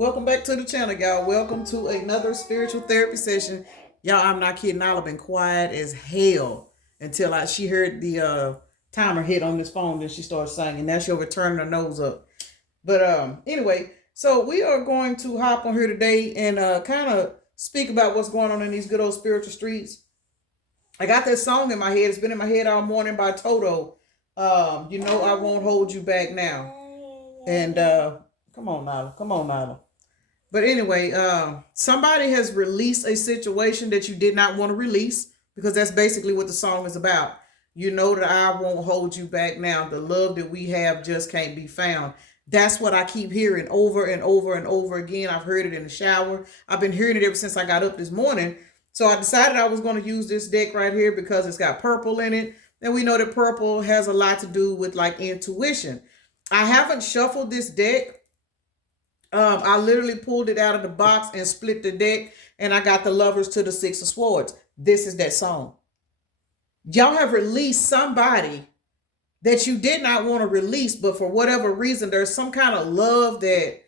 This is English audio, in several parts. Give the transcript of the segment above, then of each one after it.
Welcome back to the channel, y'all. Welcome to another spiritual therapy session. Y'all, I'm not kidding. I've been quiet as hell until she heard the timer hit on this phone. Then she started singing. Now she'll turn her nose up. But anyway, so we are going to hop on here today and kind of speak about what's going on in these good old spiritual streets. I got that song in my head. It's been in my head all morning by Toto. You know I won't hold you back now. And come on, Nyla. Come on, Nyla. But anyway, somebody has released a situation that you did not want to release, because that's basically what the song is about. You know that I won't hold you back now. The love that we have just can't be found. That's what I keep hearing over and over and over again. I've heard it in the shower. I've been hearing it ever since I got up this morning. So I decided I was going to use this deck right here because it's got purple in it. And we know that purple has a lot to do with like intuition. I haven't shuffled this deck. I literally pulled it out of the box and split the deck, and I got the Lovers to the Six of Swords. This is that song. Y'all have released somebody that you did not want to release, but for whatever reason, there's some kind of love that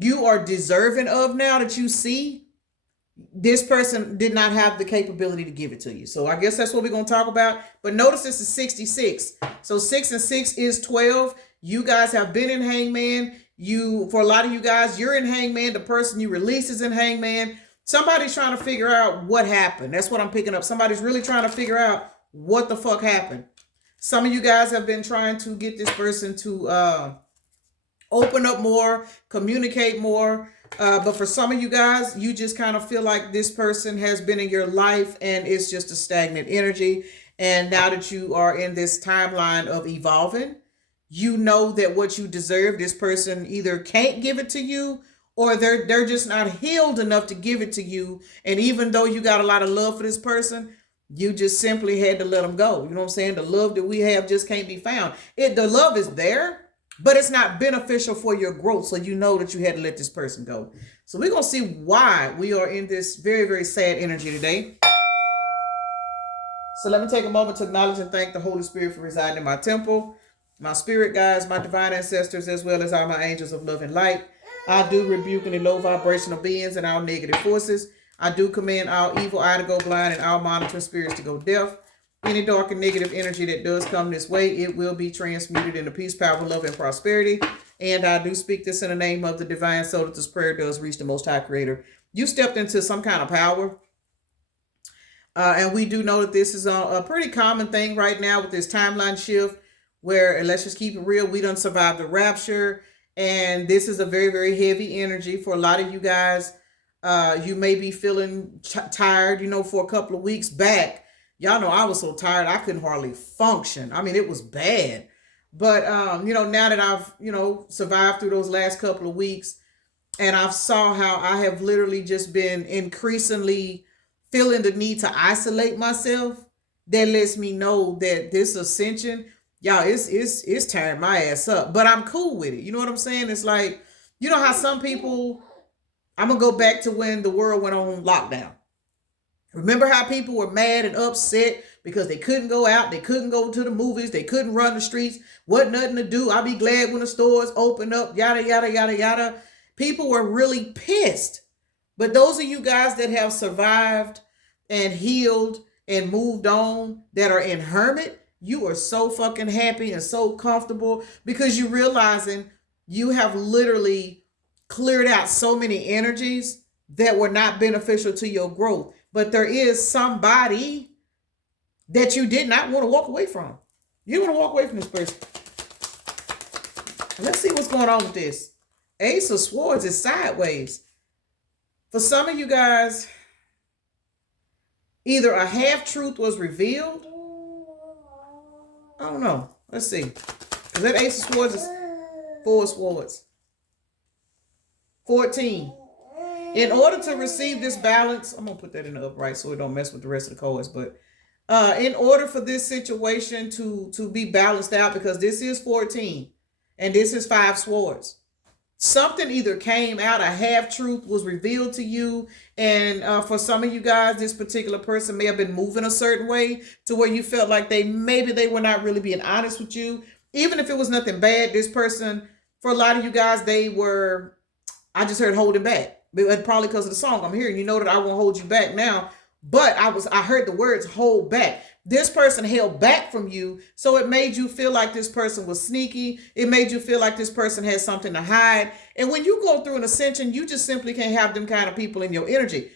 you are deserving of now that you see. This person did not have the capability to give it to you. So I guess that's what we're going to talk about. But notice this is 66. So 6 and 6 is 12. You guys have been in Hangman. For a lot of you guys, you're in Hangman. The person you release is in Hangman. Somebody's trying to figure out what happened. That's what I'm picking up. Somebody's really trying to figure out what the fuck happened. Some of you guys have been trying to get this person to open up more, communicate more. But for some of you guys, you just kind of feel like this person has been in your life and it's just a stagnant energy. And now that you are in this timeline of evolving, you know that what you deserve, this person either can't give it to you, or they're just not healed enough to give it to you. And even though you got a lot of love for this person, you just simply had to let them go. You know what I'm saying? The love that we have just can't be found. The love is there, but it's not beneficial for your growth. So you know that you had to let this person go. So we're going to see why we are in this very, very sad energy today. So let me take a moment to acknowledge and thank the Holy Spirit for residing in my temple, my spirit guides, my divine ancestors, as well as all my angels of love and light. I do rebuke any low vibrational beings and all negative forces. I do command all evil eye to go blind and all monitoring spirits to go deaf. Any dark and negative energy that does come this way, it will be transmuted into peace, power, love, and prosperity. And I do speak this in the name of the divine soul that this prayer does reach the Most High Creator. You stepped into some kind of power. And we do know that this is a pretty common thing right now with this timeline shift, where, and let's just keep it real, we done survived the rapture. And this is a very, very heavy energy for a lot of you guys. You may be feeling tired, for a couple of weeks back. Y'all know I was so tired, I couldn't hardly function. I mean, it was bad. But, now that I've, survived through those last couple of weeks, and I've saw how I have literally just been increasingly feeling the need to isolate myself, that lets me know that this ascension, y'all, it's tearing my ass up. But I'm cool with it. You know what I'm saying? It's like, you know how some people, I'm going to go back to when the world went on lockdown. Remember how people were mad and upset because they couldn't go out, they couldn't go to the movies, they couldn't run the streets, wasn't nothing to do. I'll be glad when the stores open up, yada, yada, yada, yada. People were really pissed. But those of you guys that have survived and healed and moved on, that are in hermit, you are so fucking happy and so comfortable because you're realizing you have literally cleared out so many energies that were not beneficial to your growth. But there is somebody that you did not want to walk away from. You want to walk away from this person. Let's see what's going on with this. Ace of Swords is sideways. For some of you guys, either a half-truth was revealed. I don't know. Let's see. Because that Ace of Swords is 4 swords. 14. In order to receive this balance, I'm going to put that in the upright so it don't mess with the rest of the cards. But in order for this situation to be balanced out, because this is 14 and this is 5 swords, something either came out, a half-truth was revealed to you. And for some of you guys, this particular person may have been moving a certain way to where you felt like maybe they were not really being honest with you. Even if it was nothing bad, this person, for a lot of you guys, they were I just heard holding back. Probably because of the song I'm hearing. You know that I won't hold you back now. But I heard the words hold back. This person held back from you, so it made you feel like this person was sneaky. It made you feel like this person had something to hide. And when you go through an ascension, you just simply can't have them kind of people in your energy.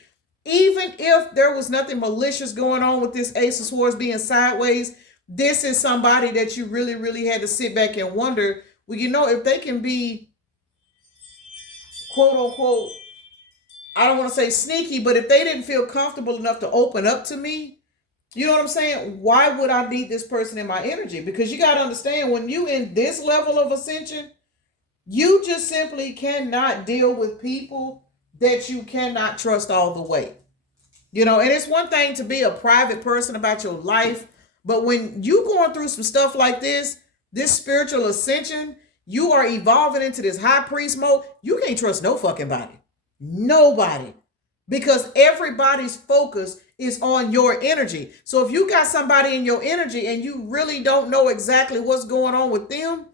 Even if there was nothing malicious going on with this Ace of Swords being sideways, this is somebody that you really, really had to sit back and wonder, well, you know, if they can be, quote unquote, I don't want to say sneaky, but if they didn't feel comfortable enough to open up to me, you know what I'm saying? Why would I need this person in my energy? Because you got to understand, when you in this level of ascension, you just simply cannot deal with people that you cannot trust all the way. You know, and it's one thing to be a private person about your life, but when you going through some stuff like this spiritual ascension, you are evolving into this high priest mode. You can't trust no fucking body. Nobody. Because everybody's focus is on your energy. So if you got somebody in your energy and you really don't know exactly what's going on with them,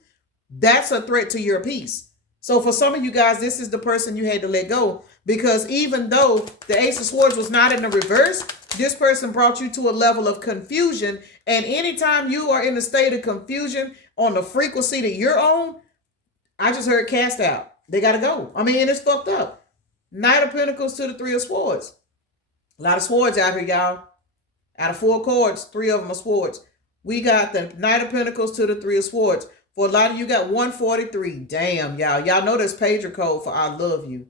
that's a threat to your peace. So for some of you guys, this is the person you had to let go, because even though the Ace of Swords was not in the reverse, this person brought you to a level of confusion. And anytime you are in a state of confusion on the frequency that you're on, I just heard cast out. They got to go. I mean, and it's fucked up. Knight of Pentacles to the Three of Swords. A lot of swords out here, y'all. Out of 4 cards, 3 of them are swords. We got the Knight of Pentacles to the Three of Swords. For a lot of you, got 143. Damn, y'all. Y'all know this pager code for I love you.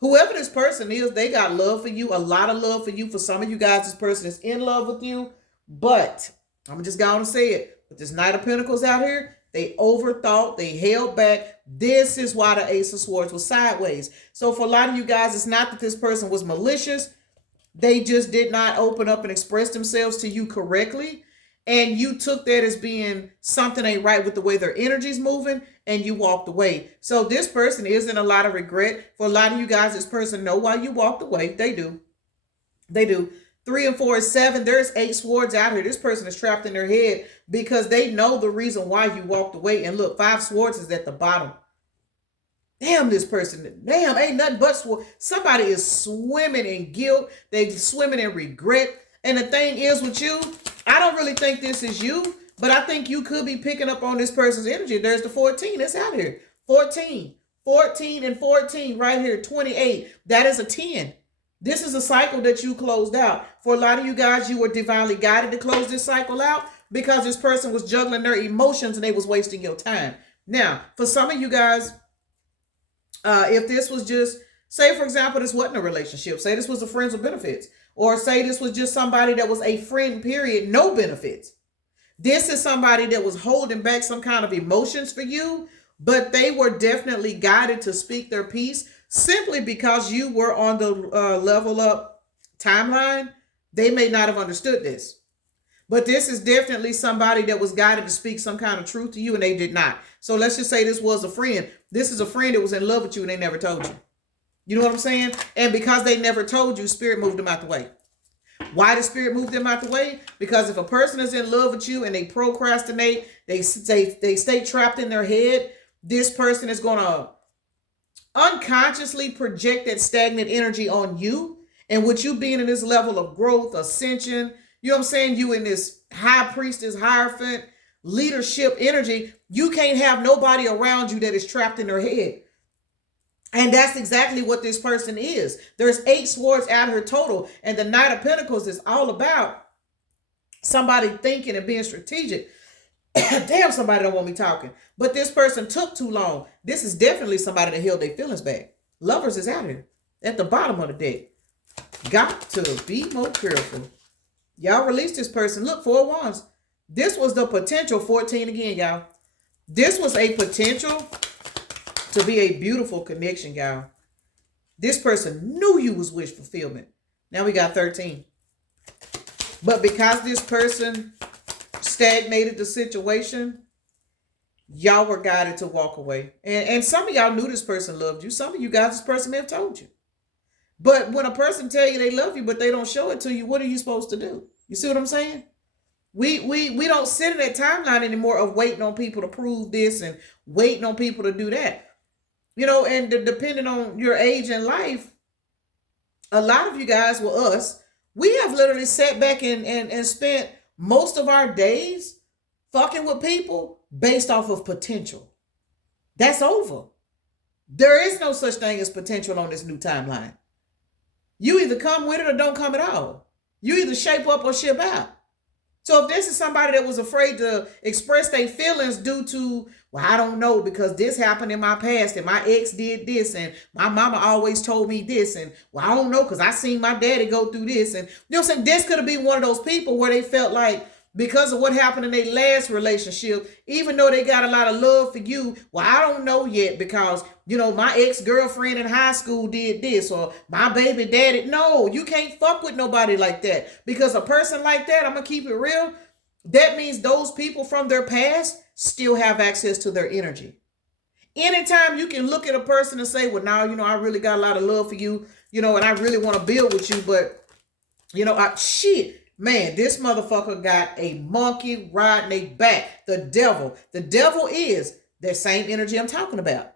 Whoever this person is, they got love for you. A lot of love for you. For some of you guys, this person is in love with you. But I'm just going to say it. With this Knight of Pentacles out here, they overthought. They held back. This is why the Ace of Swords was sideways. So for a lot of you guys, it's not that this person was malicious. They just did not open up and express themselves to you correctly. And you took that as being something ain't right with the way their energy's moving, and you walked away. So this person is in a lot of regret. For a lot of you guys, this person know why you walked away. They do. They do. 3 and 4 is 7. There's 8 swords out here. This person is trapped in their head because they know the reason why you walked away. And look, 5 swords is at the bottom. Damn, this person. Damn, ain't nothing but sword. Somebody is swimming in guilt. They swimming in regret. And the thing is with you, I don't really think this is you, but I think you could be picking up on this person's energy. There's the 14 that's out here. 14. 14 and 14 right here. 28. That is a 10. This is a cycle that you closed out. For a lot of you guys, you were divinely guided to close this cycle out because this person was juggling their emotions and they was wasting your time. Now, for some of you guys, if this was just, say for example, this wasn't a relationship. Say this was a friends with benefits. Or say this was just somebody that was a friend, period, no benefits. This is somebody that was holding back some kind of emotions for you, but they were definitely guided to speak their piece simply because you were on the level up timeline. They may not have understood this. But this is definitely somebody that was guided to speak some kind of truth to you, and they did not. So let's just say this was a friend. This is a friend that was in love with you and they never told you. You know what I'm saying? And because they never told you, Spirit moved them out the way. Why did Spirit move them out the way? Because if a person is in love with you and they procrastinate, they stay trapped in their head, this person is going to unconsciously project that stagnant energy on you. And with you being in this level of growth, ascension, you know what I'm saying? You in this high priestess, hierophant, leadership energy, you can't have nobody around you that is trapped in their head. And that's exactly what this person is. There's 8 swords out here total. And the Knight of Pentacles is all about somebody thinking and being strategic. Damn, somebody don't want me talking. But this person took too long. This is definitely somebody that held their feelings back. Lovers is out here at the bottom of the deck. Got to be more careful. Y'all release this person. Look, 4 wands. This was the potential. 14 again, y'all. This was a potential to be a beautiful connection, y'all. This person knew you was wish fulfillment. Now we got 13. But because this person stagnated the situation, y'all were guided to walk away. And some of y'all knew this person loved you. Some of you guys, this person may have told you. But when a person tell you they love you, but they don't show it to you, what are you supposed to do? You see what I'm saying? We don't sit in that timeline anymore of waiting on people to prove this and waiting on people to do that. And depending on your age in life, a lot of you guys, well, us, we have literally sat back and spent most of our days fucking with people based off of potential. That's over. There is no such thing as potential on this new timeline. You either come with it or don't come at all. You either shape up or ship out. So if this is somebody that was afraid to express their feelings due to, well, I don't know, because this happened in my past and my ex did this and my mama always told me this, and well, I don't know because I seen my daddy go through this, and you know what I'm saying? This could have been one of those people where they felt like because of what happened in their last relationship, even though they got a lot of love for you, well, I don't know yet because, my ex-girlfriend in high school did this, or my baby daddy. No, you can't fuck with nobody like that, because a person like that, I'm going to keep it real, that means those people from their past still have access to their energy. Anytime you can look at a person and say, well, now, I really got a lot of love for you, and I really want to build with you, but, shit. Man, this motherfucker got a monkey riding a back. The devil. The devil is that same energy I'm talking about.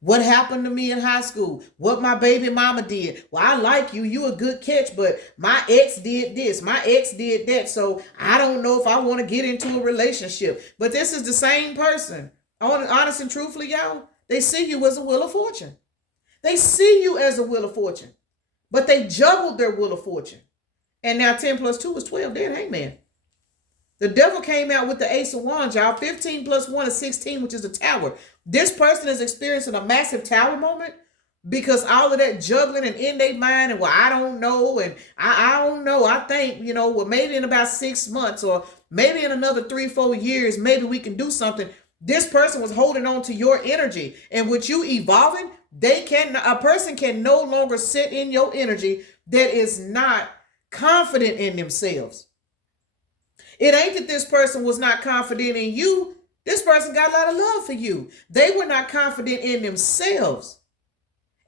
What happened to me in high school? What my baby mama did? Well, I like you. You a good catch, but my ex did this. My ex did that. So I don't know if I want to get into a relationship. But this is the same person. Honest and truthfully, y'all, they see you as a wheel of fortune. They see you as a wheel of fortune. But they juggled their wheel of fortune. And now 10 plus 2 is 12. Then, hey, man. The devil came out with the Ace of Wands, y'all. 15 plus 1 is 16, which is the tower. This person is experiencing a massive tower moment because all of that juggling and in their mind and, well, I don't know. And I don't know. I think, well, maybe in about 6 months or maybe in another 3-4 years, maybe we can do something. This person was holding on to your energy. And with you evolving, a person can no longer sit in your energy that is not confident in themselves. It ain't that this person was not confident in you. This person got a lot of love for you. They were not confident in themselves.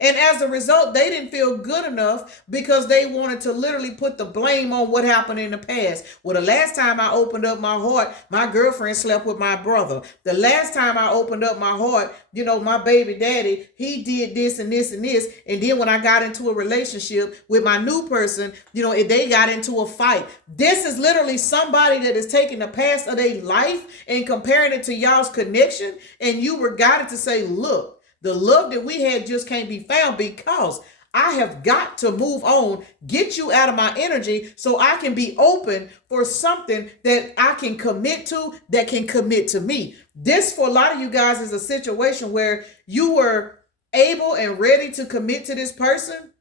And as a result, they didn't feel good enough because they wanted to literally put the blame on what happened in the past. Well, the last time I opened up my heart, my girlfriend slept with my brother. The last time I opened up my heart, my baby daddy, he did this and this and this. And then when I got into a relationship with my new person, they got into a fight. This is literally somebody that is taking the past of their life and comparing it to y'all's connection. And you were guided to say, look, the love that we had just can't be found because I have got to move on, get you out of my energy so I can be open for something that I can commit to, that can commit to me. This, for a lot of you guys, is a situation where you were able and ready to commit to this person,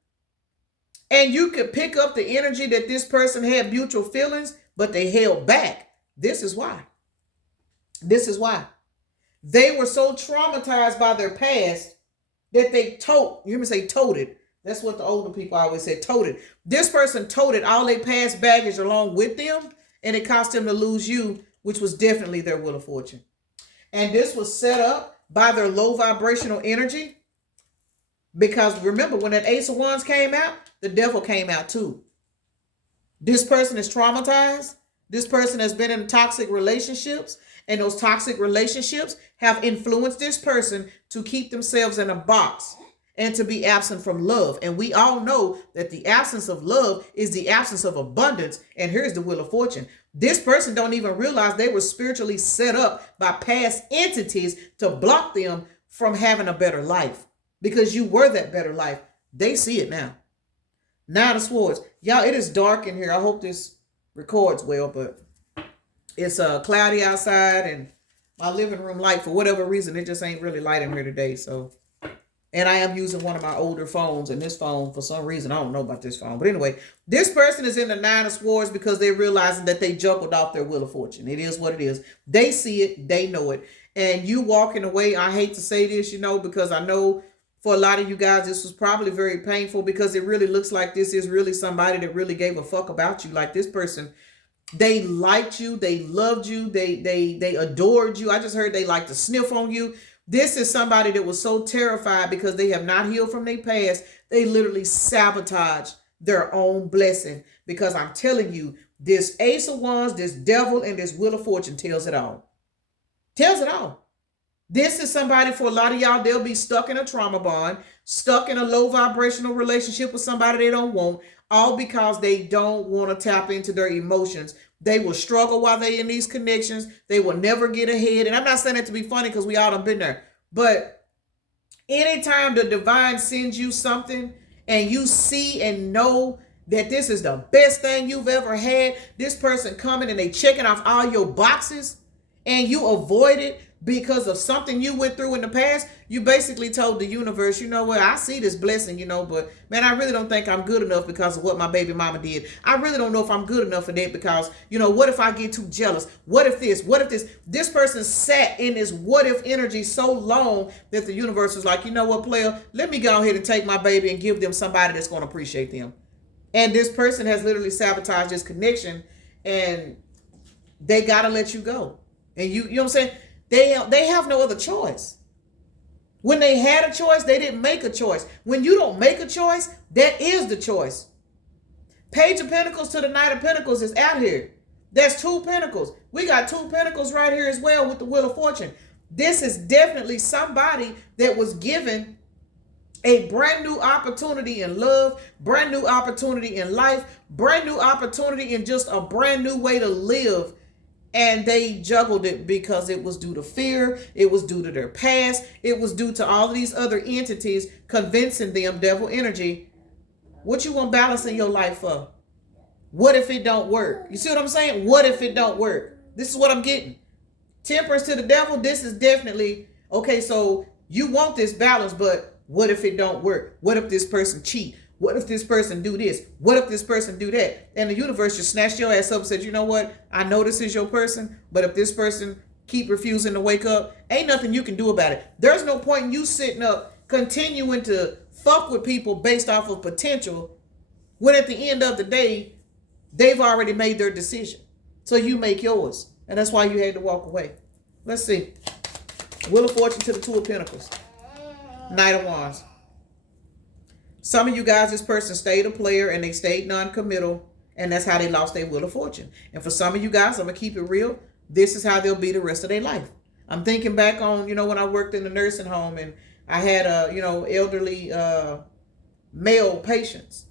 and you could pick up the energy that this person had mutual feelings, but they held back. This is why. They were so traumatized by their past that they you hear me say toted. That's what the older people always say, toted. This person toted all their past baggage along with them, and it cost them to lose you, which was definitely their wheel of fortune. And this was set up by their low vibrational energy, because remember, when that Ace of Wands came out, the devil came out too. This person is traumatized. This person has been in toxic relationships, and those toxic relationships have influenced this person to keep themselves in a box and to be absent from love. And we all know that the absence of love is the absence of abundance. And here's the wheel of fortune. This person don't even realize they were spiritually set up by past entities to block them from having a better life, because you were that better life. They see it now. Nine of Swords. Y'all, it is dark in here. I hope this records well, but it's cloudy outside, and my living room light, for whatever reason, it just ain't really light in here today. So, and I am using one of my older phones, and this phone, for some reason, I don't know about this phone. But anyway, this person is in the Nine of Swords because they're realizing that they juggled off their wheel of fortune. It is what it is. They see it. They know it. And you walking away, I hate to say this, because I know for a lot of you guys, this was probably very painful, because it really looks like this is really somebody that really gave a fuck about you. Like, this person, they liked you, they loved you, they adored you. I just heard they like to sniff on you. This is somebody that was so terrified because they have not healed from their past. They literally sabotaged their own blessing, because I'm telling you, this Ace of Wands, this devil, and this Wheel of Fortune tells it all. Tells it all. This is somebody, for a lot of y'all, they'll be stuck in a trauma bond, stuck in a low vibrational relationship with somebody they don't want, all because they don't want to tap into their emotions. They will struggle while they in these connections. They will never get ahead. And I'm not saying it to be funny because we all done been there. But anytime the divine sends you something and you see and know that this is the best thing you've ever had, this person coming and they checking off all your boxes, and you avoid it because of something you went through in the past, you basically told the universe, you know what, I see this blessing, but man, I really don't think I'm good enough because of what my baby mama did. I really don't know if I'm good enough for that because, what if I get too jealous? What if this? What if this? This person sat in this what if energy so long that the universe was like, you know what, player, let me go ahead and take my baby and give them somebody that's going to appreciate them. And this person has literally sabotaged this connection, and they got to let you go. And you know what I'm saying? They have no other choice. When they had a choice, they didn't make a choice. When you don't make a choice, that is the choice. Page of Pentacles to the Knight of Pentacles is out here. There's 2 pentacles. We got 2 pentacles right here as well with the Wheel of Fortune. This is definitely somebody that was given a brand new opportunity in love, brand new opportunity in life, brand new opportunity in just a brand new way to live. And they juggled it because it was due to fear. It was due to their past. It was due to all of these other entities convincing them, devil energy, what you want balance in your life for? What if it don't work? You see what I'm saying? What if it don't work? This is what I'm getting. Temperance to the devil. This is definitely, okay, so you want this balance, but what if it don't work? What if this person cheat? What if this person do this? What if this person do that? And the universe just snatched your ass up and said, you know what? I know this is your person, but if this person keep refusing to wake up, ain't nothing you can do about it. There's no point in you sitting up continuing to fuck with people based off of potential when at the end of the day, they've already made their decision. So you make yours. And that's why you had to walk away. Let's see. Wheel of Fortune to the 2 of Pentacles. Knight of Wands. Some of you guys, this person stayed a player and they stayed non-committal, and that's how they lost their Wheel of Fortune. And for some of you guys, I'm going to keep it real. This is how they'll be the rest of their life. I'm thinking back on, when I worked in the nursing home and I had, elderly male patients,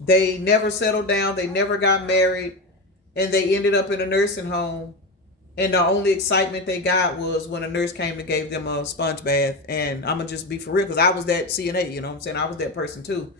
they never settled down. They never got married, and they ended up in a nursing home. And the only excitement they got was when a nurse came and gave them a sponge bath. And I'm going to just be for real, because I was that CNA, you know what I'm saying? I was that person too.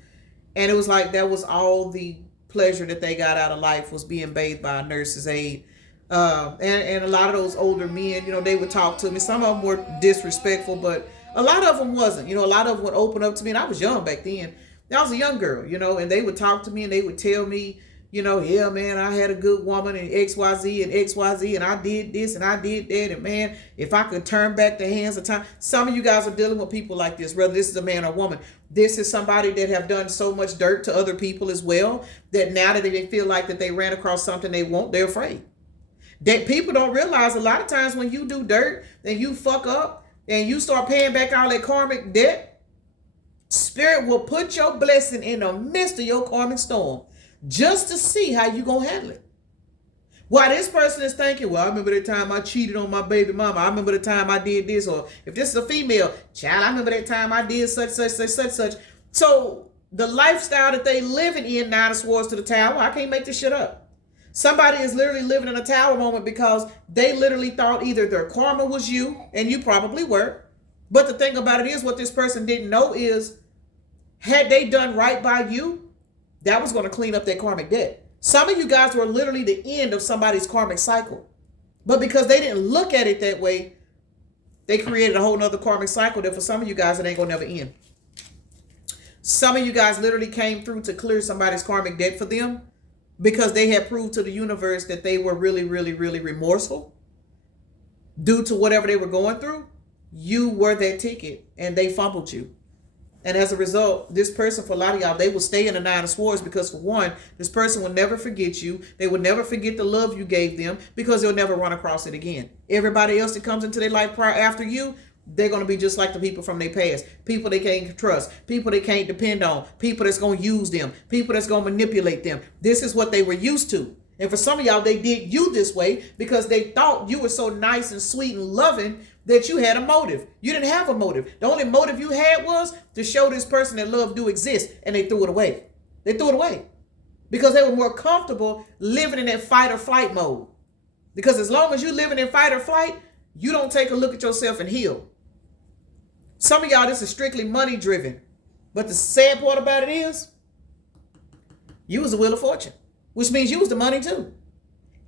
And it was like that was all the pleasure that they got out of life, was being bathed by a nurse's aide. And a lot of those older men, they would talk to me. Some of them were disrespectful, but a lot of them wasn't. A lot of them would open up to me. And I was young back then. I was a young girl, and they would talk to me and they would tell me, yeah, man, I had a good woman and XYZ and XYZ, and I did this and I did that. And man, if I could turn back the hands of time. Some of you guys are dealing with people like this, whether this is a man or woman. This is somebody that have done so much dirt to other people as well, that now that they feel like that they ran across something they want, they're afraid. That people don't realize a lot of times when you do dirt and you fuck up and you start paying back all that karmic debt, Spirit will put your blessing in the midst of your karmic storm, just to see how you gonna handle it. While this person is thinking, well, I remember the time I cheated on my baby mama. I remember the time I did this. Or if this is a female, child, I remember that time I did such. So the lifestyle that they living in, 9 of Swords to the Tower, I can't make this shit up. Somebody is literally living in a tower moment because they literally thought either their karma was you, and you probably were. But the thing about it is, what this person didn't know is, had they done right by you, that was going to clean up their karmic debt. Some of you guys were literally the end of somebody's karmic cycle. But because they didn't look at it that way, they created a whole nother karmic cycle that for some of you guys, it ain't going to never end. Some of you guys literally came through to clear somebody's karmic debt for them because they had proved to the universe that they were really, really, really remorseful due to whatever they were going through. You were that ticket and they fumbled you. And as a result, this person, for a lot of y'all, they will stay in the 9 of Swords because, for one, this person will never forget you. They will never forget the love you gave them because they'll never run across it again. Everybody else that comes into their life prior after you, they're going to be just like the people from their past. People they can't trust. People they can't depend on. People that's going to use them. People that's going to manipulate them. This is what they were used to. And for some of y'all, they did you this way because they thought you were so nice and sweet and loving that you had a motive. You didn't have a motive. The only motive you had was to show this person that love do exist, and they threw it away. They threw it away because they were more comfortable living in that fight or flight mode. Because as long as you're living in fight or flight, you don't take a look at yourself and heal. Some of y'all, this is strictly money driven. But the sad part about it is, you was the wheel of fortune, which means you was the money too.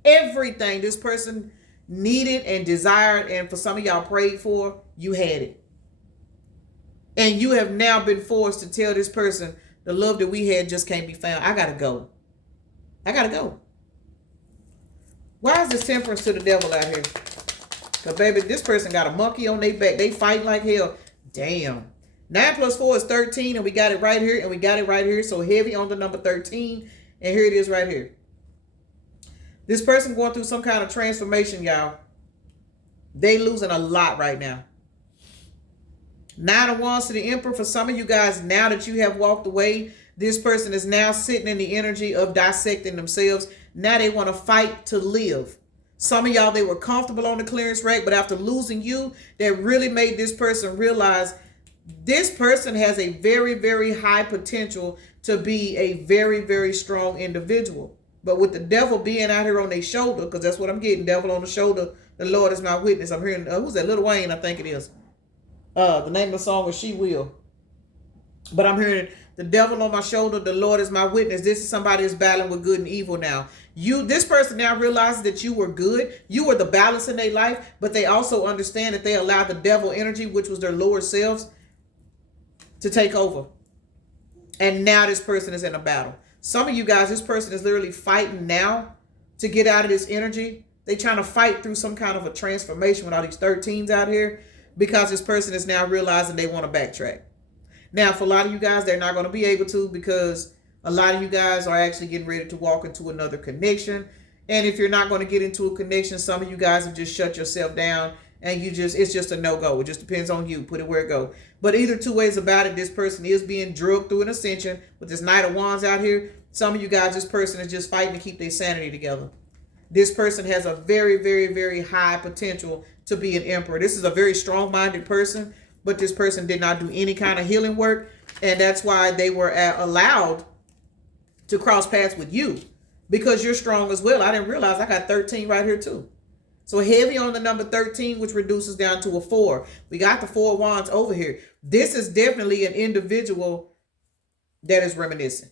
Everything this person needed and desired, and for some of y'all prayed for, you had it. And you have now been forced to tell this person, the love that we had just can't be found. I gotta go. I gotta go. Why is this temperance to the devil out here? Because baby, this person got a monkey on their back. They fight like hell. Damn. 9 plus 4 is 13, and we got it right here, and we got it right here. So heavy on the number 13, and here it is right here. This person going through some kind of transformation, y'all. They losing a lot right now. 9 of Wands to the Emperor. For some of you guys, now that you have walked away, this person is now sitting in the energy of dissecting themselves. Now they want to fight to live. Some of y'all, they were comfortable on the clearance rack, but after losing you, that really made this person realize this person has a very, very high potential to be a very, very strong individual. But with the devil being out here on their shoulder, because that's what I'm getting, devil on the shoulder, the Lord is my witness. I'm hearing, who's that? Lil Wayne, I think it is. The name of the song is She Will. But I'm hearing the devil on my shoulder, the Lord is my witness. This is somebody who's battling with good and evil now. This person now realizes that you were good. You were the balance in their life, but they also understand that they allowed the devil energy, which was their lower selves, to take over. And now this person is in a battle. Some of you guys, this person is literally fighting now to get out of this energy. They trying to fight through some kind of a transformation with all these 13s out here because this person is now realizing they want to backtrack. Now, for a lot of you guys, they're not going to be able to because a lot of you guys are actually getting ready to walk into another connection. And if you're not going to get into a connection, some of you guys have just shut yourself down and it's just a no-go. It just depends on you. Put it where it go. But either two ways about it, this person is being drugged through an ascension with this Knight of Wands out here. Some of you guys, this person is just fighting to keep their sanity together. This person has a very, very, very high potential to be an emperor. This is a very strong-minded person, but this person did not do any kind of healing work. And that's why they were allowed to cross paths with you, because you're strong as well. I didn't realize I got 13 right here too. So heavy on the number 13, which reduces down to a 4. We got the 4 of Wands over here. This is definitely an individual that is reminiscing.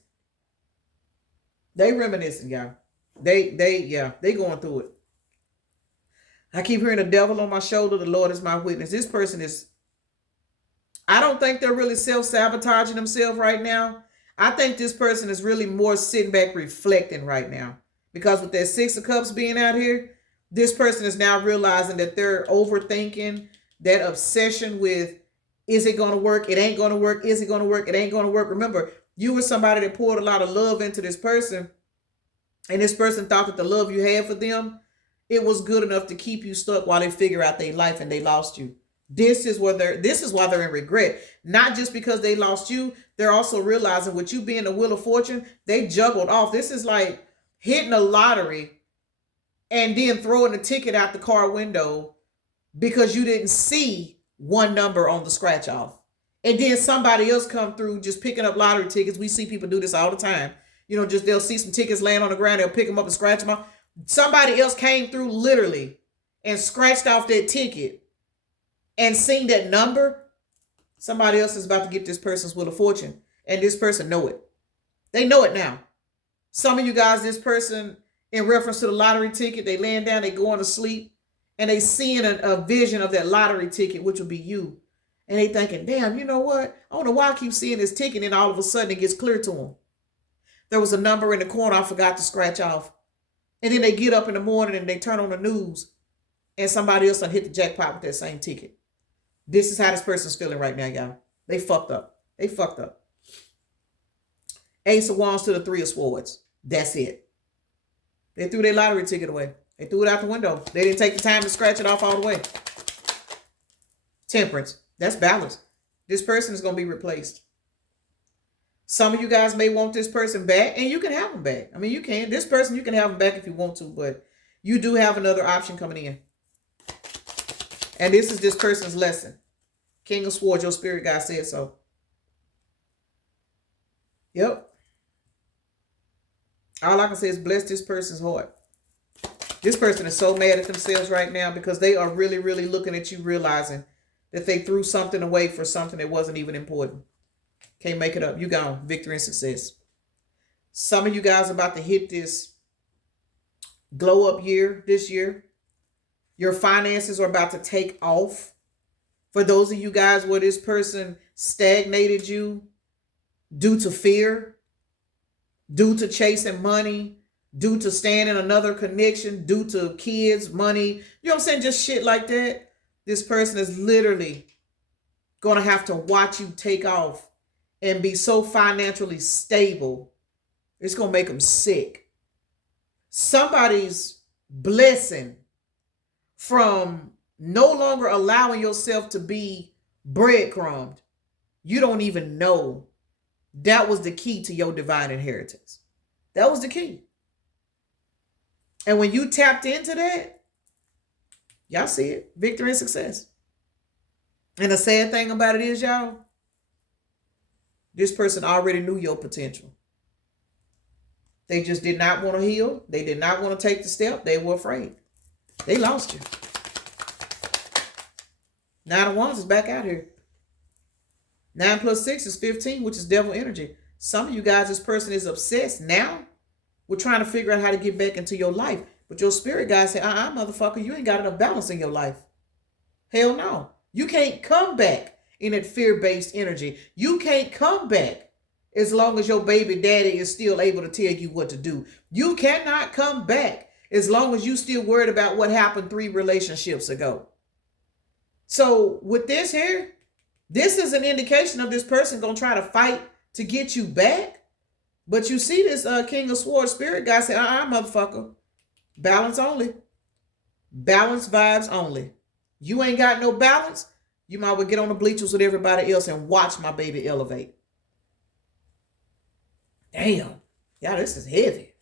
They reminiscing, y'all. They going through it. I keep hearing the devil on my shoulder. The Lord is my witness. This person is, I don't think they're really self-sabotaging themselves right now. I think this person is really more sitting back reflecting right now. Because with that 6 of Cups being out here, this person is now realizing that they're overthinking, that obsession with, is it going to work? It ain't going to work. Is it going to work? It ain't going to work. Remember, you were somebody that poured a lot of love into this person. And this person thought that the love you had for them, it was good enough to keep you stuck while they figure out their life and they lost you. This is why they're in regret. Not just because they lost you. They're also realizing with you being the Wheel of Fortune, they juggled off. This is like hitting a lottery and then throwing a ticket out the car window because you didn't see one number on the scratch off. And then somebody else come through just picking up lottery tickets. We see people do this all the time. You know, just they'll see some tickets laying on the ground. They'll pick them up and scratch them off. Somebody else came through literally and scratched off that ticket and seen that number. Somebody else is about to get this person's Wheel of Fortune. And this person know it. They know it now. Some of you guys, this person, in reference to the lottery ticket, they laying down, they going to sleep, and they seeing a vision of that lottery ticket, which will be you. And they thinking, damn, you know what? I don't know why I keep seeing this ticket, and all of a sudden it gets clear to them. There was a number in the corner I forgot to scratch off. And then they get up in the morning and they turn on the news, and somebody else done hit the jackpot with that same ticket. This is how this person's feeling right now, y'all. They fucked up. They fucked up. Ace of Wands to the 3 of Swords. That's it. They threw their lottery ticket away. They threw it out the window. They didn't take the time to scratch it off all the way. Temperance. That's balance. This person is going to be replaced. Some of you guys may want this person back, and you can have them back. I mean, you can. This person, you can have them back if you want to, but you do have another option coming in. And this is this person's lesson. King of Swords, your spirit guide said so. Yep. All I can say is bless this person's heart. This person is so mad at themselves right now because they are really, really looking at you, realizing that they threw something away for something that wasn't even important. Can't make it up. You gone. Victory and success. Some of you guys are about to hit this glow up year this year. Your finances are about to take off. For those of you guys where this person stagnated you due to fear, due to chasing money, due to staying in another connection, due to kids, money, you know what I'm saying? Just shit like that. This person is literally going to have to watch you take off and be so financially stable, it's going to make them sick. Somebody's blessing from no longer allowing yourself to be breadcrumbed. You don't even know that was the key to your divine inheritance. That was the key. And when you tapped into that, y'all see it. Victory and success. And the sad thing about it is, y'all, this person already knew your potential. They just did not want to heal. They did not want to take the step. They were afraid. They lost you. 9 of Wands is back out here. 9 plus 6 is 15, which is devil energy. Some of you guys, this person is obsessed now with trying to figure out how to get back into your life. But your spirit guys say, motherfucker, you ain't got enough balance in your life. Hell no. You can't come back in that fear-based energy. You can't come back as long as your baby daddy is still able to tell you what to do. You cannot come back as long as you still worried about what happened 3 relationships ago. So with this here, this is an indication of this person going to try to fight to get you back. But you see this King of Swords spirit guy say, motherfucker, balance only. Balance vibes only. You ain't got no balance. You might well get on the bleachers with everybody else and watch my baby elevate. Damn. Y'all, this is heavy.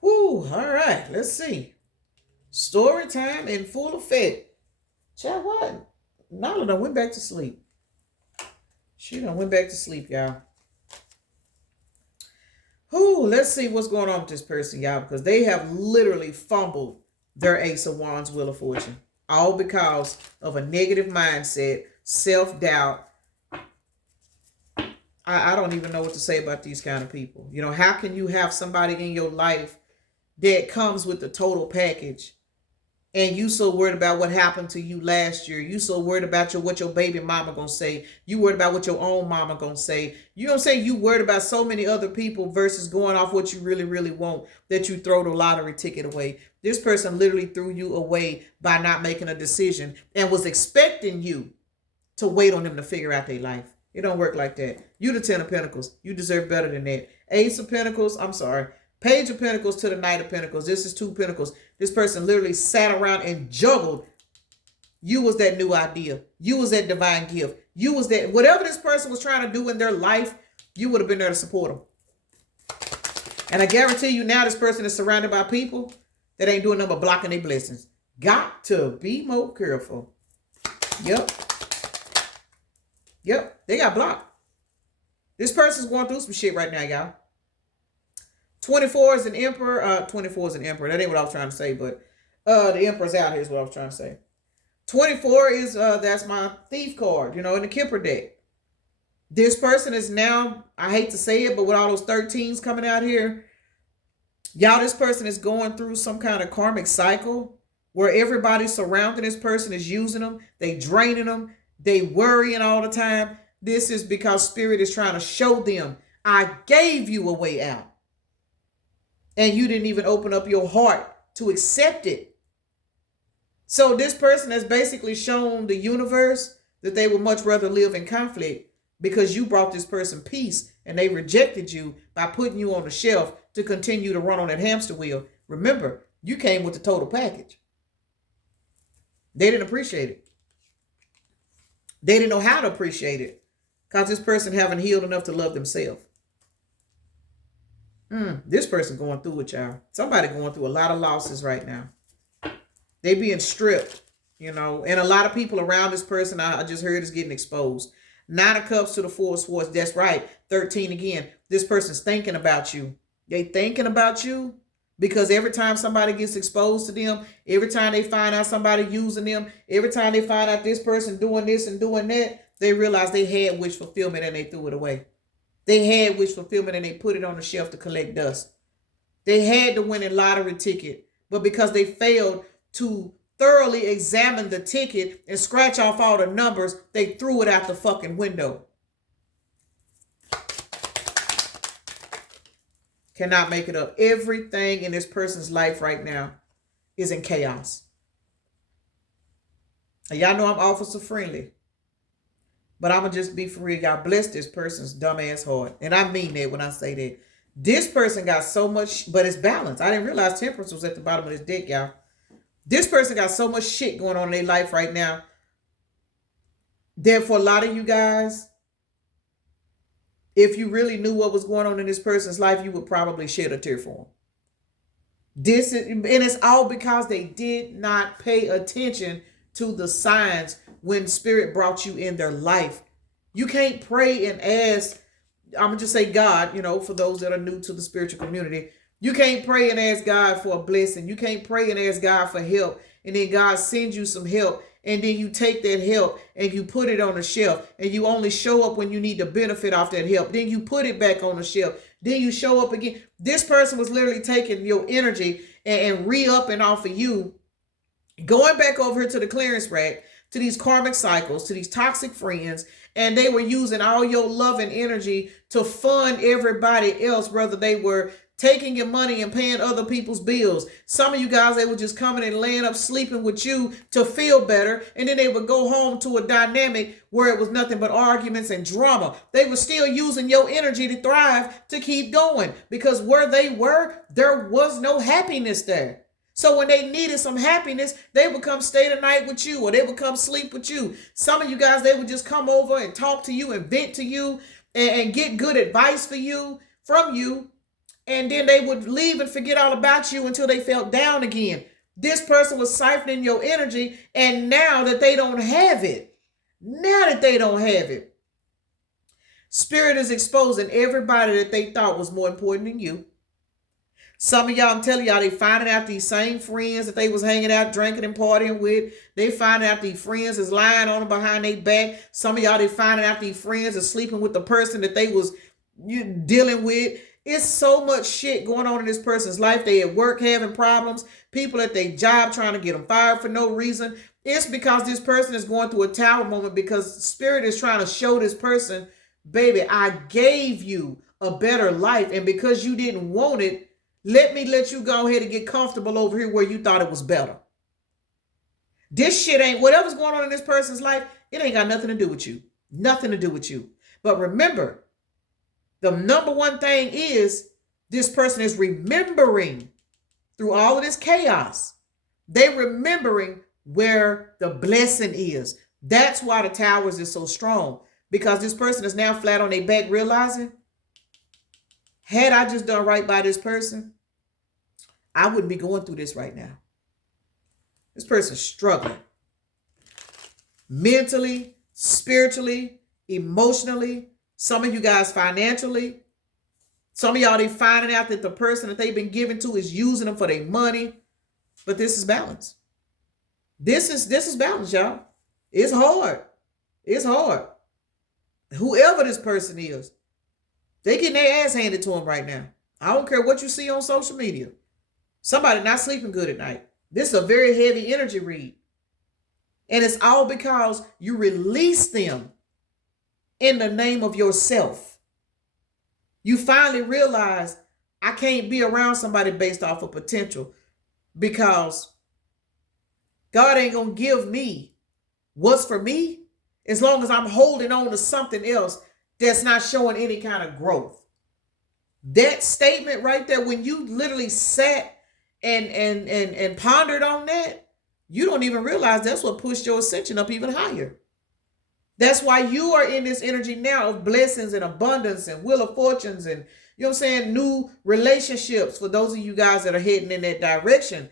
Woo, all right, let's see. Story time in full effect. Child, what? Nala done went back to sleep. She done went back to sleep, y'all. Whoo, let's see what's going on with this person, y'all, because they have literally fumbled their Ace of Wands, Wheel of Fortune. All because of a negative mindset, self-doubt. I don't even know what to say about these kind of people. You know, how can you have somebody in your life that comes with the total package and you so worried about what happened to you last year? You so worried about what your baby mama gonna say. You worried about what your own mama gonna say. You know what I'm saying? You worried about so many other people versus going off what you really, really want that you throw the lottery ticket away. This person literally threw you away by not making a decision and was expecting you to wait on them to figure out their life. It don't work like that. You the 10 of Pentacles. You deserve better than that. Ace of Pentacles. I'm sorry. Page of Pentacles to the Knight of Pentacles. This is 2 Pentacles. This person literally sat around and juggled. You was that new idea. You was that divine gift. You was that, whatever this person was trying to do in their life, you would have been there to support them. And I guarantee you now this person is surrounded by people that ain't doing nothing but blocking their blessings. Got to be more careful. Yep. Yep. They got blocked. This person's going through some shit right now, y'all. 24 is an emperor. 24 is an emperor. That ain't what I was trying to say, but the emperor's out here is what I was trying to say. 24 is, that's my thief card, you know, in the Kipper deck. This person is now, I hate to say it, but with all those 13s coming out here, y'all, this person is going through some kind of karmic cycle where everybody surrounding this person is using them. They draining them. They worrying all the time. This is because Spirit is trying to show them, I gave you a way out. And you didn't even open up your heart to accept it. So this person has basically shown the universe that they would much rather live in conflict because you brought this person peace and they rejected you by putting you on the shelf to continue to run on that hamster wheel. Remember, you came with the total package. They didn't appreciate it. They didn't know how to appreciate it. Because this person haven't healed enough to love themselves. This person going through it, y'all. Somebody going through a lot of losses right now. They being stripped, and a lot of people around this person I just heard is getting exposed. 9 of Cups to the 4 of Swords. That's right. 13 again. This person's thinking about you. They thinking about you because every time somebody gets exposed to them, every time they find out somebody using them, every time they find out this person doing this and doing that, they realize they had wish fulfillment and they threw it away. They had wish fulfillment and they put it on the shelf to collect dust. They had the winning lottery ticket, but because they failed to thoroughly examine the ticket and scratch off all the numbers, they threw it out the fucking window. Cannot make it up. Everything in this person's life right now is in chaos. And y'all know I'm officer friendly. But I'm going to just be for real. Y'all bless this person's dumbass heart. And I mean that when I say that. This person got so much, but it's balanced. I didn't realize Temperance was at the bottom of this deck, y'all. This person got so much shit going on in their life right now that for a lot of you guys, if you really knew what was going on in this person's life, you would probably shed a tear for them. And it's all because they did not pay attention to the signs when Spirit brought you in their life. You can't pray and ask, I'm going to just say God, for those that are new to the spiritual community. You can't pray and ask God for a blessing. You can't pray and ask God for help. And then God sends you some help. And then you take that help and you put it on the shelf. And you only show up when you need to benefit off that help. Then you put it back on the shelf. Then you show up again. This person was literally taking your energy and re-upping off of you. Going back over here to the clearance rack, to these karmic cycles, to these toxic friends. And they were using all your love and energy to fund everybody else, whether they were taking your money and paying other people's bills. Some of you guys, they were just coming and laying up, sleeping with you to feel better. And then they would go home to a dynamic where it was nothing but arguments and drama. They were still using your energy to thrive, to keep going. Because where they were, there was no happiness there. So when they needed some happiness, they would come stay the night with you, or they would come sleep with you. Some of you guys, they would just come over and talk to you and vent to you and get good advice from you. And then they would leave and forget all about you until they felt down again. This person was siphoning your energy. And now that they don't have it, Spirit is exposing everybody that they thought was more important than you. Some of y'all, I'm telling y'all, they finding out these same friends that they was hanging out, drinking and partying with. They finding out these friends is lying on them behind their back. Some of y'all, they finding out these friends are sleeping with the person that they was dealing with. It's so much shit going on in this person's life. They at work having problems. People at their job trying to get them fired for no reason. It's because this person is going through a tower moment because Spirit is trying to show this person, baby, I gave you a better life. And because you didn't want it, let you go ahead and get comfortable over here where you thought it was better. This shit ain't, whatever's going on in this person's life, it ain't got nothing to do with you. Nothing to do with you. But remember, the number one thing is this person is remembering through all of this chaos. They're remembering where the blessing is. That's why the towers is so strong. Because this person is now flat on their back realizing, had I just done right by this person, I wouldn't be going through this right now. This person's struggling. Mentally, spiritually, emotionally. Some of you guys financially. Some of y'all, they finding out that the person that they've been giving to is using them for their money. But this is balance. This is balance, y'all. It's hard. It's hard. Whoever this person is, they getting their ass handed to them right now. I don't care what you see on social media. Somebody not sleeping good at night. This is a very heavy energy read. And it's all because you release them in the name of yourself. You finally realize I can't be around somebody based off of potential because God ain't going to give me what's for me as long as I'm holding on to something else that's not showing any kind of growth. That statement right there, when you literally sat and pondered on that, you don't even realize that's what pushed your ascension up even higher. That's why you are in this energy now of blessings and abundance and wheel of fortunes and, you know what I'm saying, new relationships for those of you guys that are heading in that direction.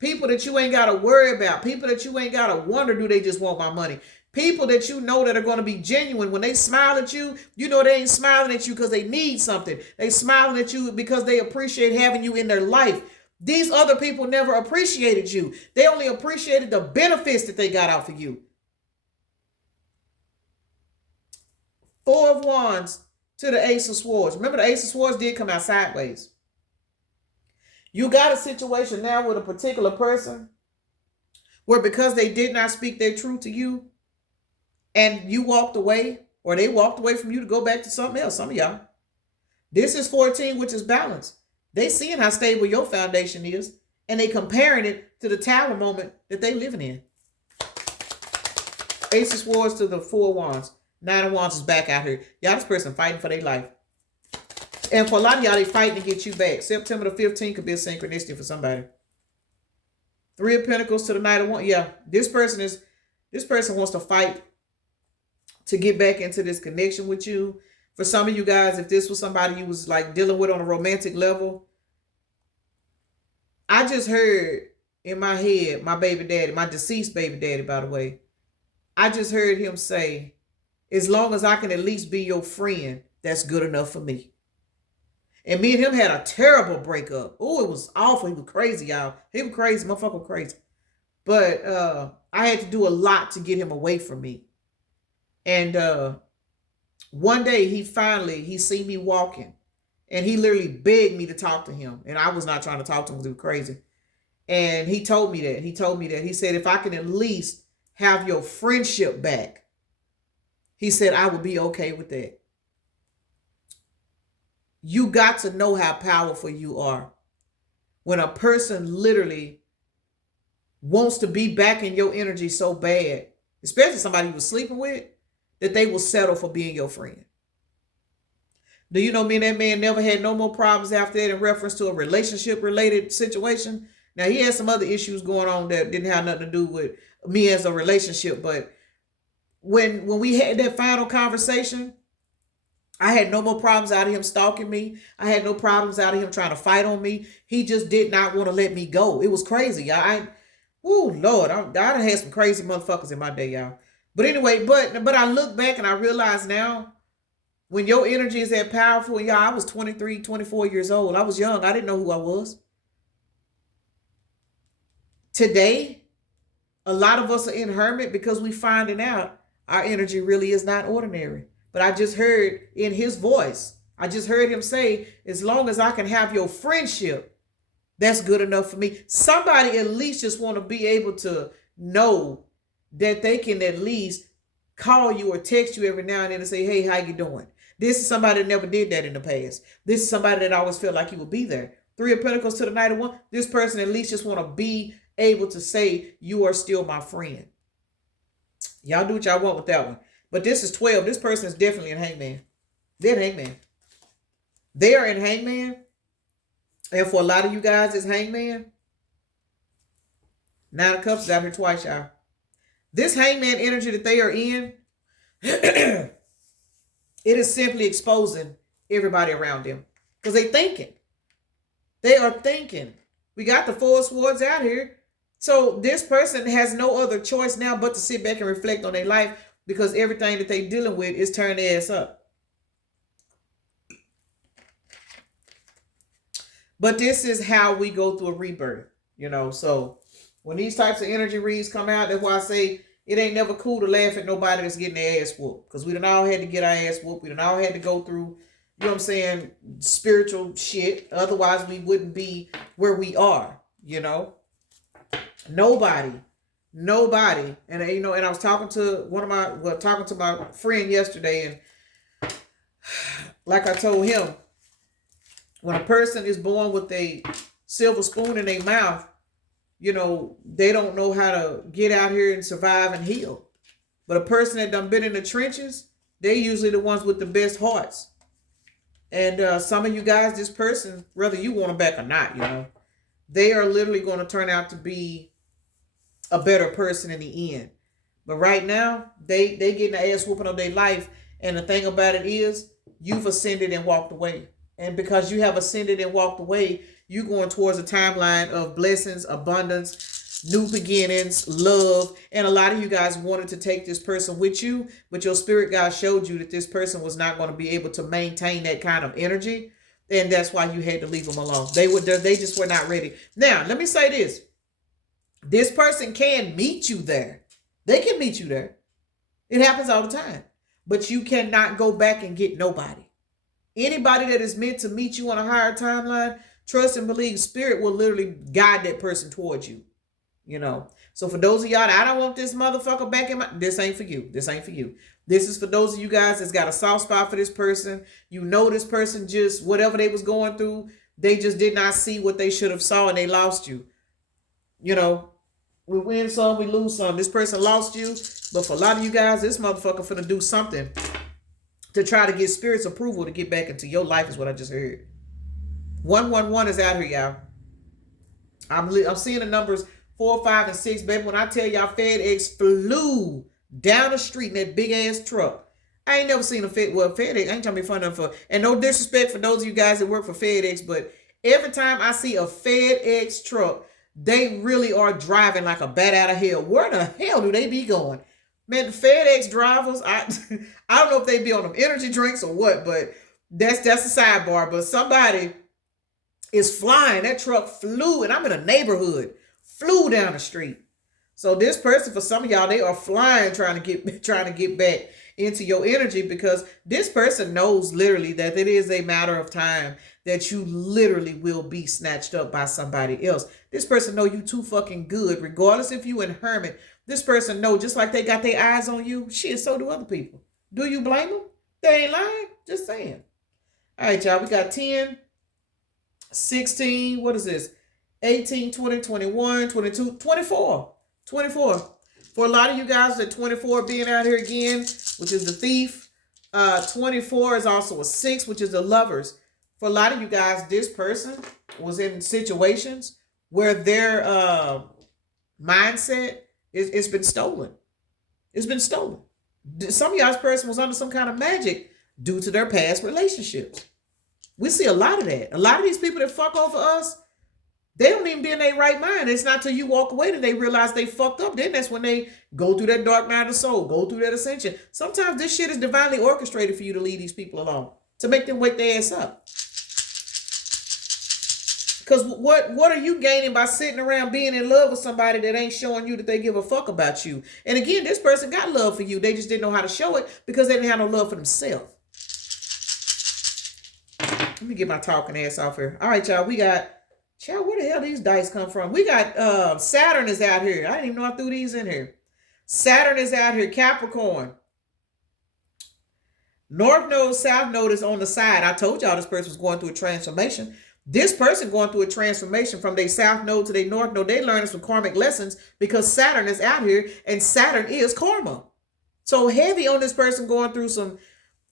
People that you ain't got to worry about. People that you ain't got to wonder, do they just want my money? People that you know that are going to be genuine. When they smile at you, you know they ain't smiling at you because they need something. They smiling at you because they appreciate having you in their life. These other people never appreciated you. They only appreciated the benefits that they got out for you. Four of Wands to the Ace of Swords. Remember, the Ace of Swords did come out sideways. You got a situation now with a particular person where because they did not speak their truth to you and you walked away, or they walked away from you to go back to something else, some of y'all. This is 14, which is balance. They seeing how stable your foundation is, and they comparing it to the tower moment that they living in. Ace of Swords to the Four of Wands. Nine of Wands is back out here. Y'all, this person fighting for their life. And for a lot of y'all, they fighting to get you back. September the 15th could be a synchronicity for somebody. Three of Pentacles to the Knight of Wands. Yeah, this person wants to fight to get back into this connection with you. For some of you guys, if this was somebody you was like dealing with on a romantic level, I just heard in my head, my baby daddy, my deceased baby daddy, by the way, I just heard him say, as long as I can at least be your friend, that's good enough for me. And me and him had a terrible breakup. Oh, it was awful. He was crazy, y'all. He was crazy. Motherfucker was crazy. But I had to do a lot to get him away from me. And one day he seen me walking. And he literally begged me to talk to him. And I was not trying to talk to him because he was crazy. And he told me that. He said, if I can at least have your friendship back, he said, I would be okay with that. You got to know how powerful you are. When a person literally wants to be back in your energy so bad, especially somebody you was sleeping with, that they will settle for being your friend. Do you know me and that man never had no more problems after that in reference to a relationship-related situation? Now, he had some other issues going on that didn't have nothing to do with me as a relationship, but when we had that final conversation, I had no more problems out of him stalking me. I had no problems out of him trying to fight on me. He just did not want to let me go. It was crazy. Lord, I done had some crazy motherfuckers in my day, y'all. But anyway, but I look back and I realize now, when your energy is that powerful, y'all, I was 23, 24 years old. I was young. I didn't know who I was. Today, a lot of us are in hermit because we finding out our energy really is not ordinary. But I just heard in his voice, I just heard him say, as long as I can have your friendship, that's good enough for me. Somebody at least just want to be able to know that they can at least call you or text you every now and then and say, hey, how you doing? This is somebody that never did that in the past. This is somebody that always felt like he would be there. Three of Pentacles to the Knight of Wands. This person at least just want to be able to say, you are still my friend. Y'all do what y'all want with that one. But this is 12. This person is definitely in Hangman. They're in Hangman. They are in Hangman. And for a lot of you guys, it's Hangman. Nine of Cups is out here twice, y'all. This Hangman energy that they are in, it is simply exposing everybody around them. Because they thinking. They are thinking. We got the Four of Swords out here. So this person has no other choice now but to sit back and reflect on their life, because everything that they're dealing with is turning their ass up. But this is how we go through a rebirth, you know. So when these types of energy reads come out, that's why I say it ain't never cool to laugh at nobody that's getting their ass whooped. Because we done all had to get our ass whooped. We done all had to go through, you know what I'm saying, spiritual shit. Otherwise, we wouldn't be where we are, you know. Nobody. And you know, and I was talking to my friend yesterday, and like I told him, when a person is born with a silver spoon in their mouth, you know, they don't know how to get out here and survive and heal. But a person that done been in the trenches, they're usually the ones with the best hearts. And some of you guys, this person, whether you want them back or not, you know, they are literally going to turn out to be a better person in the end. But right now, they getting the ass whooping of their life. And the thing about it is, you've ascended and walked away. And because you have ascended and walked away, you're going towards a timeline of blessings, abundance, new beginnings, love. And a lot of you guys wanted to take this person with you, but your spirit guide showed you that this person was not going to be able to maintain that kind of energy. And that's why you had to leave them alone. They just were not ready. Now, let me say this. This person can meet you there. They can meet you there. It happens all the time. But you cannot go back and get nobody. Anybody that is meant to meet you on a higher timeline, trust and believe, spirit will literally guide that person towards you. You know. So for those of y'all that I don't want this motherfucker back in my, this ain't for you. This ain't for you. This is for those of you guys that's got a soft spot for this person. You know this person just, whatever they was going through, they just did not see what they should have saw and they lost you. You know, we win some, we lose some. This person lost you, but for a lot of you guys, this motherfucker finna do something to try to get spirit's approval to get back into your life is what I just heard. 111 is out here, y'all. I'm seeing the numbers 4, 5, and 6, baby. When I tell y'all FedEx flew down the street in that big ass truck. I ain't never seen a FedEx, I ain't trying to be funny for, and no disrespect for those of you guys that work for FedEx, but every time I see a FedEx truck, they really are driving like a bat out of hell. Where the hell do they be going? Man, the FedEx drivers, I don't know if they be on them energy drinks or what, but that's a sidebar. But somebody is flying. That truck flew, and I'm in a neighborhood, flew down the street. So this person, for some of y'all, they are flying trying to get back into your energy, because this person knows literally that it is a matter of time that you literally will be snatched up by somebody else. This person know you too fucking good, regardless if you in hermit. This person know, just like they got their eyes on you, shit, so do other people. Do you blame them? They ain't lying. Just saying. All right, y'all, we got 10, 16, what is this? 18, 20, 21, 22, 24. 24. For a lot of you guys, the 24 being out here again, which is the thief. 24 is also a 6, which is the lovers. For a lot of you guys, this person was in situations where their mindset it's been stolen. It's been stolen. Some of y'all's person was under some kind of magic due to their past relationships. We see a lot of that. A lot of these people that fuck over us, they don't even be in their right mind. It's not till you walk away that they realize they fucked up. Then that's when they go through that dark night of the soul, go through that ascension. Sometimes this shit is divinely orchestrated for you to lead these people along, to make them wake their ass up. Because what are you gaining by sitting around being in love with somebody that ain't showing you that they give a fuck about you? And again, this person got love for you. They just didn't know how to show it because they didn't have no love for themselves. Let me get my talking ass off here. All right, y'all. We got, child, where the hell these dice come from? We got Saturn is out here. I didn't even know I threw these in here. Saturn is out here. Capricorn. North node, south node is on the side. I told y'all this person was going through a transformation. This person going through a transformation from their south node to their north node. They learning some karmic lessons because Saturn is out here and Saturn is karma. So heavy on this person going through some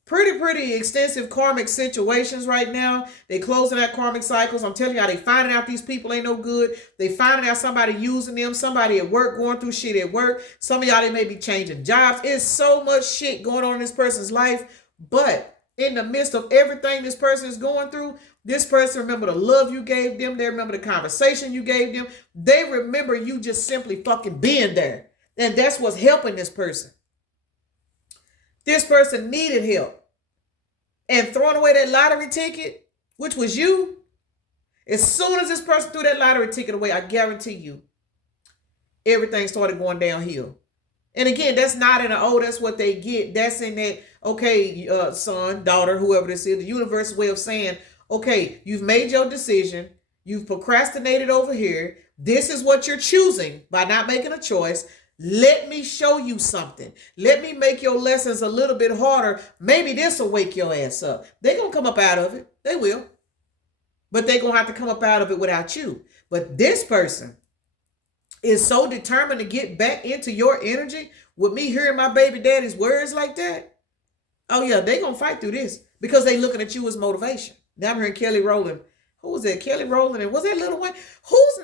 pretty extensive karmic situations right now. They closing out karmic cycles. I'm telling y'all, they finding out these people ain't no good. They finding out somebody using them. Somebody at work going through shit at work. Some of y'all, they may be changing jobs. It's so much shit going on in this person's life. But in the midst of everything this person is going through, this person remember the love you gave them. They remember the conversation you gave them. They remember you just simply fucking being there. And that's what's helping this person. This person needed help. And throwing away that lottery ticket, which was you, as soon as this person threw that lottery ticket away, I guarantee you, everything started going downhill. And again, that's not in a, oh, that's what they get. That's in that, okay, son, daughter, whoever this is, the universe's way of saying, okay, you've made your decision. You've procrastinated over here. This is what you're choosing by not making a choice. Let me show you something. Let me make your lessons a little bit harder. Maybe this will wake your ass up. They're going to come up out of it. They will. But they're going to have to come up out of it without you. But this person is so determined to get back into your energy with me hearing my baby daddy's words like that. Oh, yeah, they're going to fight through this because they looking at you as motivation. Now I'm hearing Kelly Rowland. Who was that? Kelly Rowland. And was that little Wayne?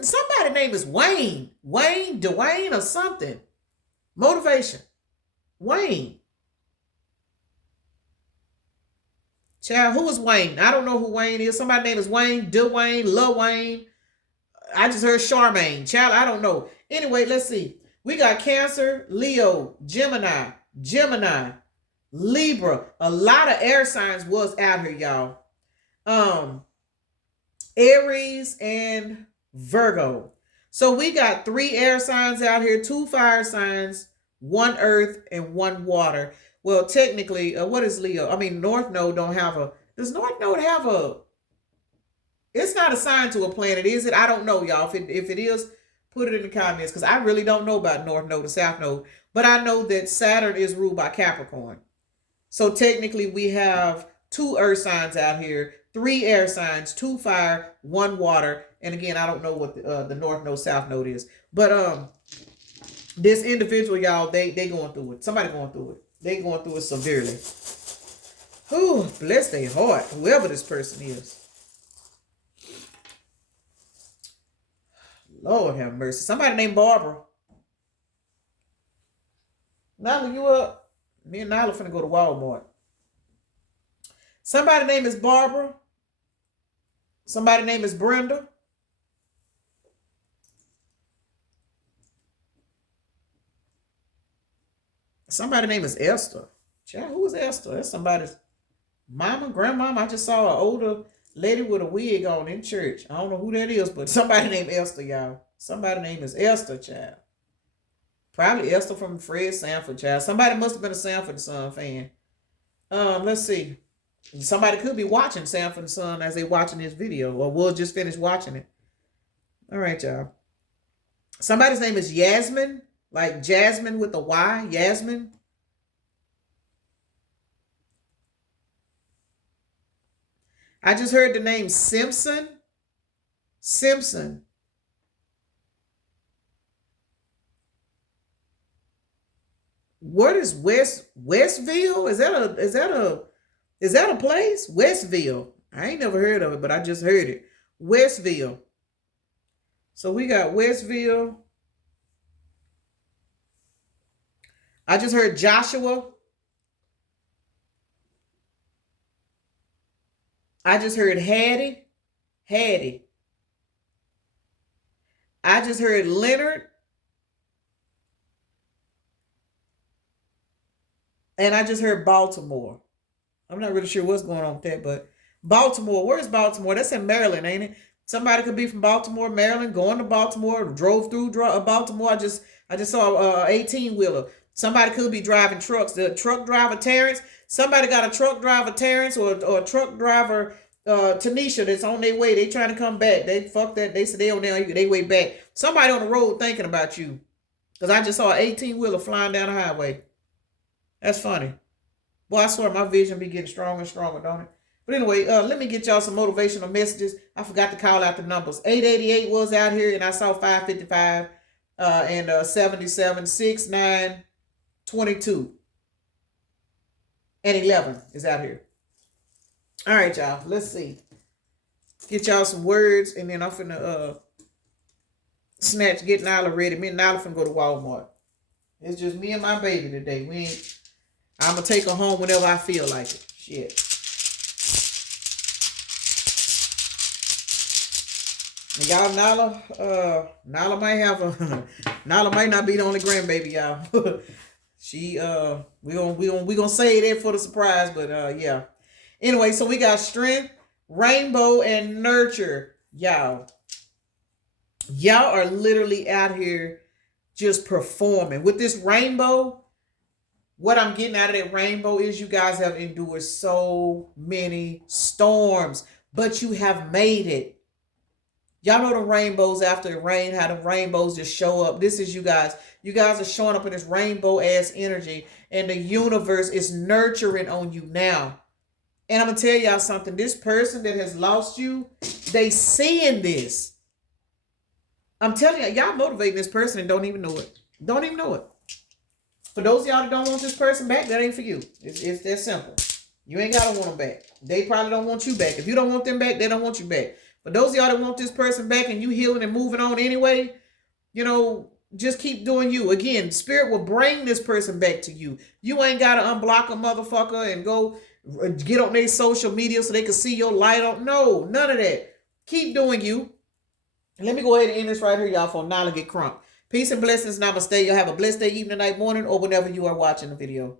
Somebody's name is Wayne. Dwayne or something. Motivation. Wayne. Child, who is Wayne? I don't know who Wayne is. Somebody's name is Wayne, Dwayne, Lil Wayne. I just heard Charmaine. Child, I don't know. Anyway, let's see. We got Cancer, Leo, Gemini, Libra. A lot of air signs was out here, y'all. Aries and Virgo. So we got 3 air signs out here, 2 fire signs, 1 earth, and 1 water. Well, technically, what is Leo? I mean, North Node don't have a... Does North Node have a... It's not assigned to a planet, is it? I don't know, y'all. If it is, put it in the comments, because I really don't know about North Node or South Node. But I know that Saturn is ruled by Capricorn. So technically, we have 2 earth signs out here, 3 air signs, 2 fire, 1 water. And again, I don't know what the North Node, South Node is. But this individual, y'all, they going through it. Somebody going through it. They going through it severely. Whew, bless their heart, whoever this person is. Lord have mercy. Somebody named Barbara. Nyla, you up? Me and Nyla finna go to Walmart. Somebody name is Barbara. Somebody name is Brenda. Somebody name is Esther. Child, who is Esther? That's somebody's mama, grandmama. I just saw an older lady with a wig on in church. I don't know who that is, but somebody named Esther, y'all. Somebody name is Esther, child. Probably Esther from Fred Sanford, child. Somebody must have been a Sanford Son fan. Let's see. Somebody could be watching Sanford Son as they watching this video, or we'll just finish watching it. All right, y'all. Somebody's name is Yasmin, like Jasmine with a Y, Yasmin. I just heard the name Simpson. Simpson. What is Westville? Is that a place? Westville. I ain't never heard of it, but I just heard it. Westville. So we got Westville. I just heard Joshua. I just heard Hattie. I just heard Leonard. And I just heard Baltimore. I'm not really sure what's going on with that, but Baltimore. Where's Baltimore? That's in Maryland, ain't it? Somebody could be from Baltimore, Maryland, going to Baltimore, drove through Baltimore. I just saw a 18-wheeler. Somebody could be driving trucks. The truck driver, Terrence. Somebody got a truck driver, Terrence, or a truck driver, Tanisha, that's on their way. They trying to come back. They fuck that. They said they on their way back. Somebody on the road thinking about you. Because I just saw an 18-wheeler flying down the highway. That's funny. Boy, I swear my vision be getting stronger and stronger, don't it? But anyway, let me get y'all some motivational messages. I forgot to call out the numbers. 888 was out here, and I saw 555 and 77, 6, 9, 22, and 11 is out here. All right, y'all. Let's see. Get y'all some words, and then I'm finna get Nyla ready. Me and Nyla finna go to Walmart. It's just me and my baby today. I'm going to take her home whenever I feel like it. Shit. And y'all, Nyla might have Nyla might not be the only grandbaby, y'all. She, we gonna say that for the surprise, but, yeah. Anyway, so we got strength, rainbow, and nurture. Y'all are literally out here just performing. With this rainbow, what I'm getting out of that rainbow is you guys have endured so many storms, but you have made it. Y'all know the rainbows after it rain, how the rainbows just show up. This is you guys. You guys are showing up in this rainbow-ass energy, and the universe is nurturing on you now. And I'm going to tell y'all something. This person that has lost you, they seeing this. I'm telling y'all motivating this person and don't even know it. Don't even know it. For those of y'all that don't want this person back, that ain't for you. It's that simple. You ain't got to want them back. They probably don't want you back. If you don't want them back, they don't want you back. For those of y'all that want this person back and you healing and moving on anyway, you know, Just keep doing you. Again, spirit will bring this person back to you. You ain't got to unblock a motherfucker and go get on their social media so they can see your light on. No, none of that. Keep doing you. Let me go ahead and end this right here, y'all, for Nala Get Crunk. Peace and blessings. Namaste. Y'all have a blessed day, evening, night, morning, or whenever you are watching the video.